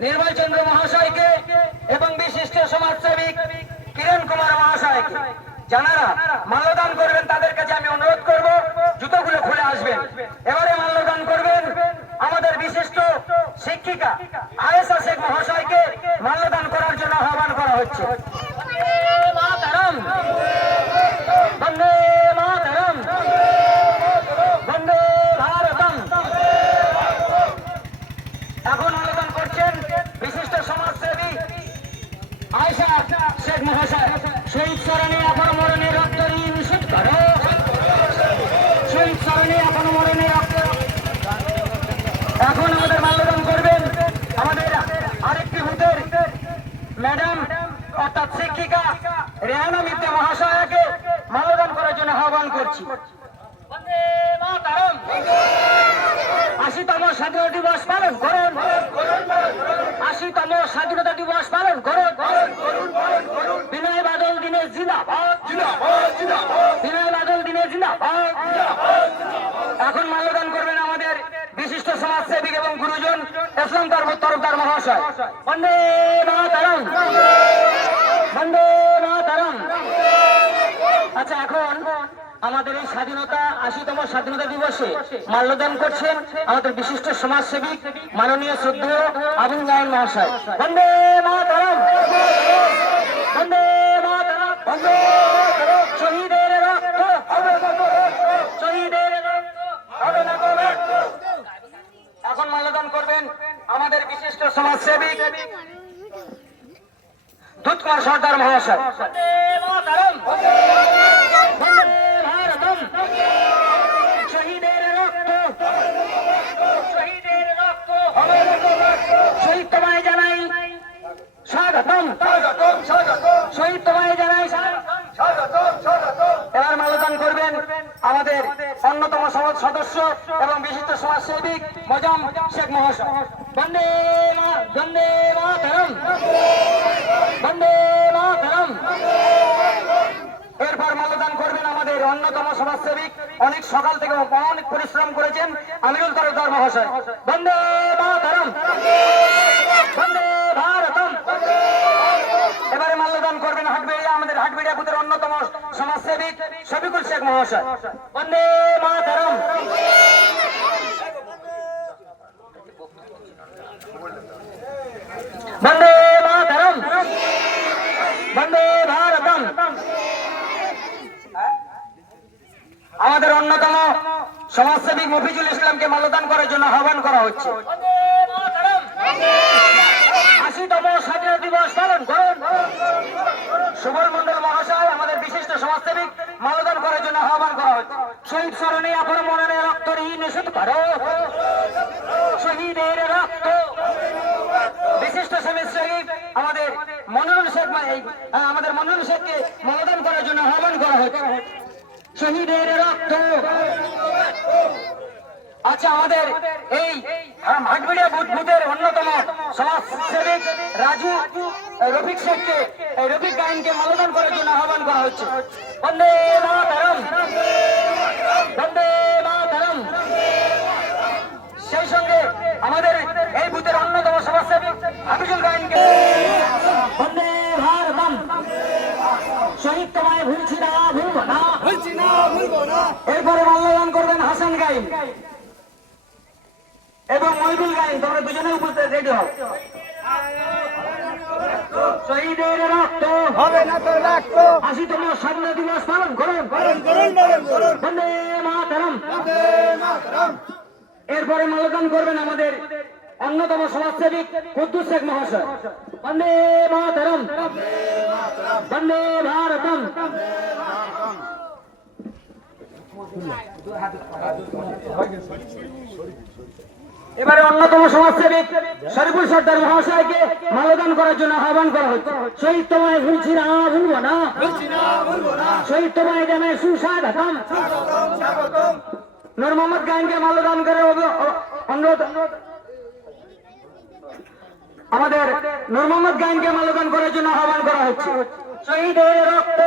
निर्मल चंद्र महाशय के एवं विशिष्ट समाजसेवी किरण कुमार महाशय के जानारा माल्यदान करबेन तादेर काছে আমি অনুরোধ করব জুতোগুলো খুলে আসবেন। এবারে মাল্যদান করবেন আমাদের বিশিষ্ট শিক্ষিকা আয়েশা শেখ মহাশয়কে মাল্যদান করার জন্য আহ্বান করা হচ্ছে। বন্দে মাতরম, বন্দে মাতরম, বন্দে ভারতম। এখন আলোচনা করছেন বিশিষ্ট সমাজসেবী আয়েশা শেখ মহাশয়। শহীদ স্মরণে এখনো মরণে রক্ত ঋণ শোধ করো, শহীদ স্মরণে এখনো মরণে রক্ত। এখন আমাদের মাল্যদান করবেন আমাদের আরেকটি বুথের ম্যাডাম অর্থাৎ শিক্ষিকা রেহানা মিত্র মহাশয়াকে মাল্যদান করার জন্য আহ্বান করছি। বন্দে মাতরম। ৮০তম স্বাধীনতা দিবস পালন করুন, ৮০তম স্বাধীনতা দিবস পালন করুন। বিনয় বাদল দিনের জিন্দাবাদ, বিনয় বাদল দিনের জিন্দাবাদ। এখন মাল্যদান করবেন আমাদের বিশিষ্ট সমাজসেবী এবং গুরুজন ইসলাম তরফদার মহাশয়। বন্দে মাতরম, বন্দে মাতরম। আচ্ছা, এখন আমাদের এই স্বাধীনতা ৮০তম স্বাধীনতা দিবসে মাল্যদান করছেন আমাদের বিশিষ্ট সমাজসেবী মাননীয় শ্রদ্ধেয় আবুল গায়েন মহাশয়। বন্দে মাতরম, বন্দে মাতরম, বন্দে মাতরম। শহীদের রক্ত হবে না তো রক্ত, শহীদের রক্ত হবে না তো রক্ত। এখন মাল্যদান করবেন আমাদের বিশিষ্ট সমাজসেবী দুধ কুমার সর্দার মহাশয়। বন্দে মাতরম, বন্দে ভারতম। শহীদের রক্ত, শহীদের রক্ত হবে না তো রক্ত। শহীদ তোমায় জানাই স্বাগতম, শহীদ তোমায় জানাই স্বাগতম। এবার মাল্যদান করবেন আমাদের অন্যতম সমাজ সদস্য এবং বিশিষ্ট সমাজসেবী মজাম শেখ মহাশয়। বন্দে বন্দে মাতরম, বন্দে মাতরম। এরপর মাল্যদান করবেন আমাদের অন্যতম সমাজসেবী, অনেক সকাল থেকে অনেক পরিশ্রম করেছেন আমিরুল তরফদার মহাশয়। বন্দে মাতরম, বন্দে ভারতম। এবারে মাল্যদান করবেন হাটবেড়িয়া আমাদের হাটবেড়িয়া বুথের অন্যতম সমাজসেবী শফিকুল শেখ মহাশয়। বন্দে মাতরম। বন্দে মাতরম, বন্দে ভারতম। আমাদের অন্যতম সমাজসেবী মফিজুল ইসলামকে মাল্যদান করার জন্য আহ্বান করা হচ্ছে। ৮০তম স্বাধীনতা দিবস পালন করুন। সুবল মন্ডল মহাশয় আমাদের বিশিষ্ট সমাজসেবী মাল্যদান করার জন্য আহ্বান করা হচ্ছে। শহীদ স্মরণে এখনো মরণে রক্ত ঋণ শোধ করো, শহীদের রক্ত। বিশিষ্ট সমাজসেবী আমাদের মনিরুল শেখ, আমাদের মনিরুল শেখকে মাল্যদান করার জন্য আহ্বান করা হচ্ছে। শহীদের রক্ত। আচ্ছা, আমাদের এই হাটবেড়িয়া বুথের অন্যতম সমাজসেবী রাজু রফিক শেখকে, এই রফিক গায়েনকে মাল্যদান করার জন্য আহ্বান করা হচ্ছে। বন্দে মাতরম, বন্দে মাতরম। সেই সঙ্গে আমাদের এই বুথের অন্যতম সমাজসেবী হাফিজুল গায়েনকে বন্দে ভারতম। শহীদ তোমায় ভুলছি না, ভুলবো না, ভুলছি না, ভুলবো না। এরপরে মাল্যদান করবেন হাসান গায়েন এবং মহিবুল গায়েন। তোমরা দুজনে উপস্থিত রেডি হও। শহীদের রক্ত হবে না তো রক্ত। ৮০তম স্বাধীনতা দিবস পালন করুন, বন্দে মাতরম, বন্দে মাতরম। এরপরে মাল্যদান করবেন আমাদের অন্যতম সমাজসেবী কুদ্দুস শেখ মহাশয়। বন্দে মাতরম, বন্দে ভারতম। এবারে অন্যতম সমাজসেবী শরীফুল সর্দার মহাশয়কে মাল্যদান করার জন্য আহ্বান করা হচ্ছে। শহীদ তোমায় ভুলছি না, ভুলবো না, শহীদ তোমায় জানাই সুস্বাগতম। নূর মোহাম্মদ গায়েনকে মাল্যদান করে অনুরোধ, আমাদের নূর মোহাম্মদ গায়েনকে মাল্যদান করার জন্য আহ্বান করা হচ্ছে। শহীদের রক্ত।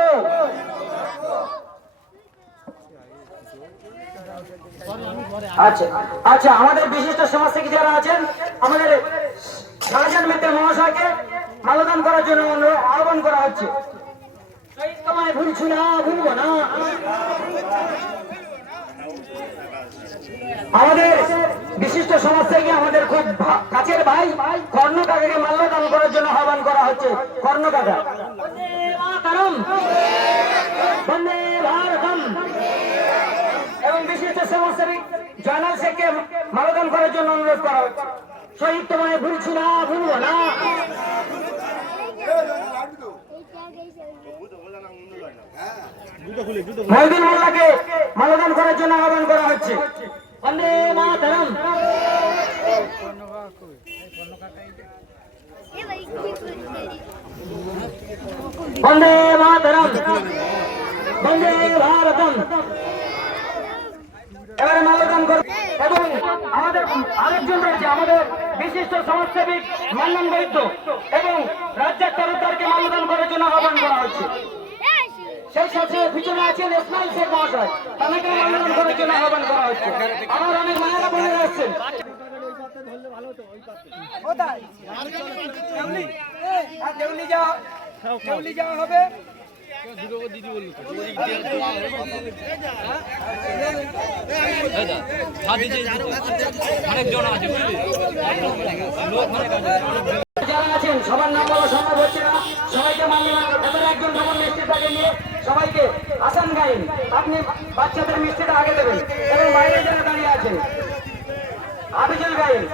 আচ্ছা আচ্ছা, আমাদের বিশিষ্ট সমাজসেবী যারা আছেন, আমাদের শাহজাহান মিত্র মহাশয়কে মাল্যদান করার জন্য আহ্বান করা হচ্ছে। তোমায় ভুলছি না, ভুলবো না। আমাদের বিশিষ্ট সমাজসেবী, আমাদের খুব কাছের ভাই কর্ণ কাকাকে মাল্যদান করার জন্য আহ্বান করা হচ্ছে। কর্ণ কাকা, বন্দে ভারতম। এবং বিশিষ্ট সমাজসেবী জয়নাল শেখকে মাল্যদান করার জন্য অনুরোধ করা হচ্ছে। শহীদ তোমায় ভুলছি না, ভুলবো না। মহিউদ্দিন মোল্লাকে মাল্যদান করার জন্য আহ্বান করা হচ্ছে। বন্দে মাতরম। বন্দে মাতরম, বন্দে ভারতম। এবারে মাল্যদান করবে। এবং আমাদের আরেকজন রয়েছে, আমাদের বিশিষ্ট সমাজসেবী মান্নান বৈদ্য এবং রাজ্জাক তরফদারকে মাল্যদান করার জন্য আহ্বান করা হচ্ছে। সেই সাথে পিছনে আছেন ইসমাইল শেখ মহাশয়, তাদেরকে মাল্যদান করার জন্য আহ্বান করা হচ্ছে। আমার অনেক মায়েরা বোনেরা আসছেন। যাওয়া হবে। যারা আছেন সবার নাম বলা সম্ভব হচ্ছে না, সবাইকে মাল্যদান। এবারে একজন যখন মিষ্টিটাকে নিয়ে সবাইকে আসান গাইন, আপনি বাচ্চাদের মিষ্টিটা আগে দেবেন। এবং বাইরে যারা দাঁড়িয়ে আছেন আবিজুল গাইন।